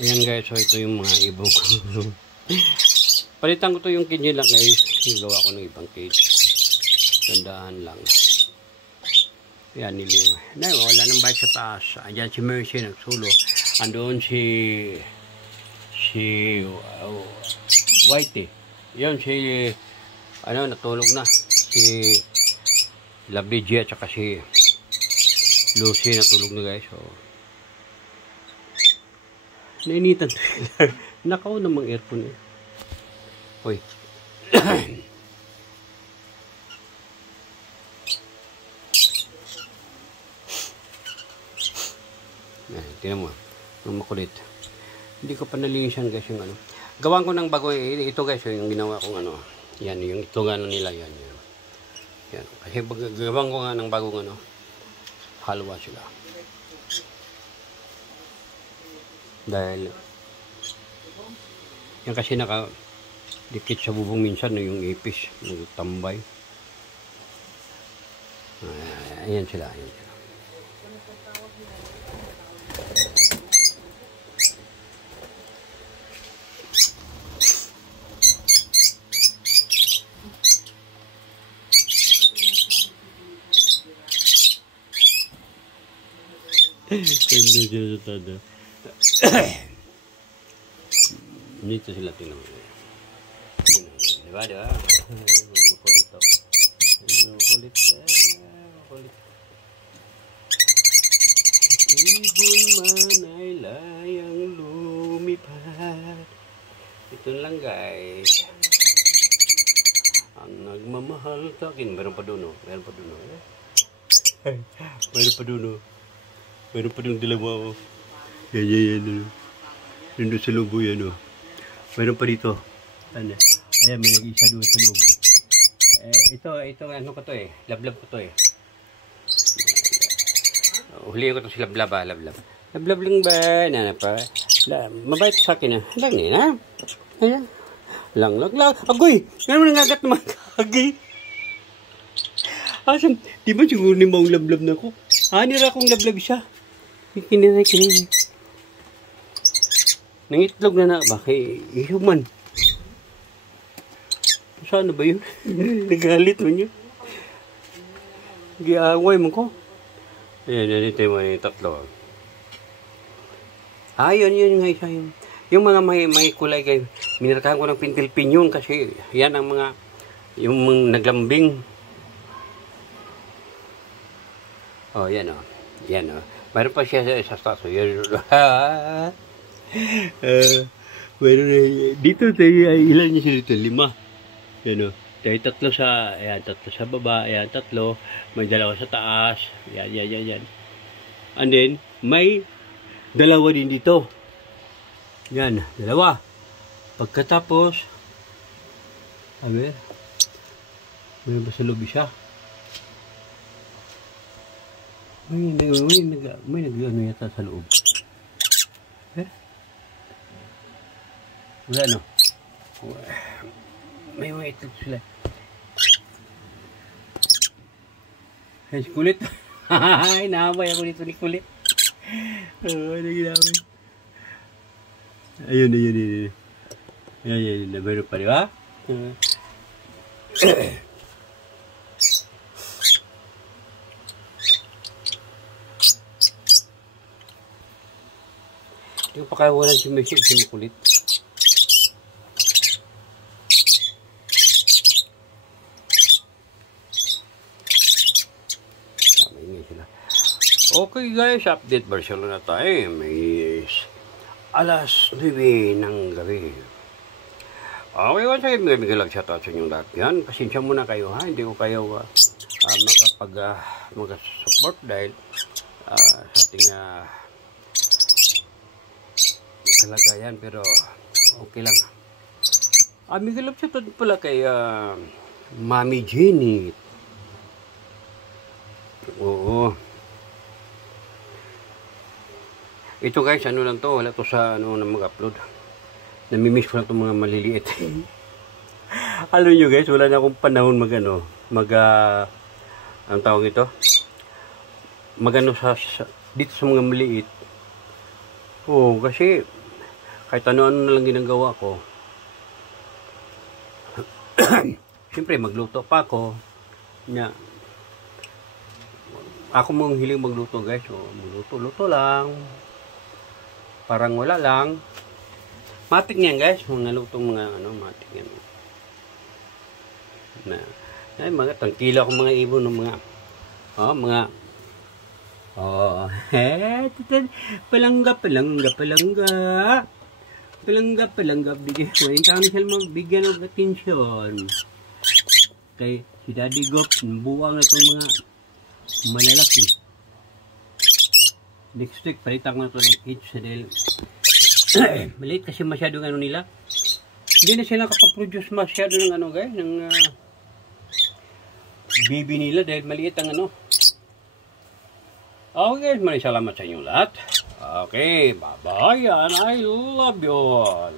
Ayan guys, so ito yung mga ibon ko. Palitan ko to yung cage lang guys. Gawa ko ng ibang cage. Tandaan lang. Ayan, niling. Wala nang bike sa taas. Ayan si Mercy nagsulo. Andoon si Whitey. Yan si natulog na. Si Lovely G at saka si Lucy natulog na guys. So, nainitan to. Nakaw namang aircon eh. Hoy. Tingnan mo. Ang makulit. Hindi ko pa nalinisan guys yung ano. Gawan ko ng bago ito guys yung ginawa kong ano. Yan yung itong nila yan. Yan. Kasi gawan ko nga ng bagong ano. Halwa sila. Dahil yan kasi dikit sa bubong minsan yung ipis, tambay. Ayan sila. Dito sila tingnan mo. Diba? Makulit to. Makulit. Ibon man ay layang lumipad. Ito lang guys. Ang nagmamahal sa akin. Meron pa doon. Meron pa doon dalawa. Yan. Nandun sa loob yan o. Meron pa dito. Ayan, may nag-isa doon sa loob. Ito ano ko to eh. Lablab ko to eh. Huliin ko to si Lablab. Lablab lang ba? Mabait sa akin ah. Lang eh ha? Ayan. Lang. Agoy! Ano mo nangagat naman kagi? Asan? Di ba siguro ni Maong Lablab na ko? Nira akong Lablab siya. Kiniray. Nangitlog na bakit human? Saan ba yun? Nagalit mo niyo. Giaway mo ko. Ayan, ito yung tatlo. Yun nga isa yun. Yung mga may kulay kayo, minarkahan ko ng pintil-pin yun kasi yan ang mga yung naglambing. Yan o. Mayroon pa siya sa staso. Dito ilan niya sila dito? 5. Yan o. Dahil tatlo sa baba. Ayan, tatlo. May dalawa sa taas. Yan. And then, may dalawa din dito. Yan, dalawa. Pagkatapos, may sa lobby siya. May nag-ano yata sa loob. Wala no. May itlog sila. Ay, kulit. Ay, naamay ako dito ni kulit. Ano ginamay? Ayun. Ayun. Meron pa, di ba? Yung pakawalan si Messi, kulit. Okay guys, update version na tayo. May alas 9 ng gabi. Okay, once again, may lang shoutout sa inyong lahat yan. Pasensya muna kayo ha, hindi ko kayo mag-support dahil sa ating kalagayan, pero okay lang. May lang shoutout pala kay Mami Jenny. Oo. Ito guys, ano lang to, wala to sa na mag-upload. Namimiss ko lang itong mga maliliit. Alam nyo guys, wala na akong panahon ang tawag ito? Dito sa mga maliit. Kasi kahit ano-ano na lang ginagawa ko. Siyempre, magluto pa ako. Ako mong hiling magluto, guys. So, magluto-luto lang. Parang wala lang. Matik niyan, guys. Mga lutong mga matik yan. Ay, mga tangkila ko mga ibon ng mga palangga, bigyan kami sila magbigyan ng atensyon. Kay si Daddy Gop, buwang na itong mga malalaki. Next week, palitan ko na ito ng cage sa dahil maliit kasi masyado ng nila. Hindi na sila nakapag-produce masyado ng guys, ng baby nila dahil maliit ang Okay, maraming salamat sa inyo lahat. Okay, bye-bye and I love you all.